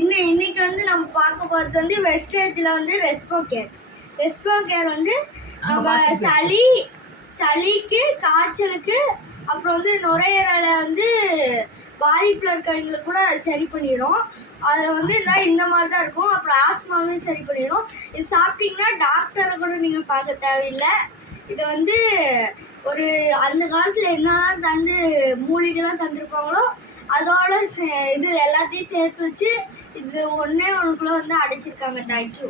இன்னைக்கு வந்து நம்ம பார்க்க போகிறது வந்து வெஸ்டேஜில் வந்து ரெஸ்போ கேர் வந்து நம்ம சளிக்கு காய்ச்சலுக்கு அப்புறம் வந்து நுரையீரலை வந்து பாதிப்பில் இருக்கவங்களுக்கு கூட சரி பண்ணிடும். அது வந்து இந்த மாதிரி தான் இருக்கும். அப்புறம் ஆஸ்மாவையும் சரி பண்ணிடும். இது சாப்பிட்டீங்கன்னா டாக்டரை கூட நீங்கள் பார்க்க தேவையில்லை. இது வந்து ஒரு அந்த காலத்தில் என்னெல்லாம் மூலிகைலாம் தந்திருப்பாங்களோ அதோட இது எல்லாத்தையும் சேர்த்து வச்சு இது ஒன்றுக்குள்ளே வந்து அடைச்சிருக்காங்க. தேங்க்யூ.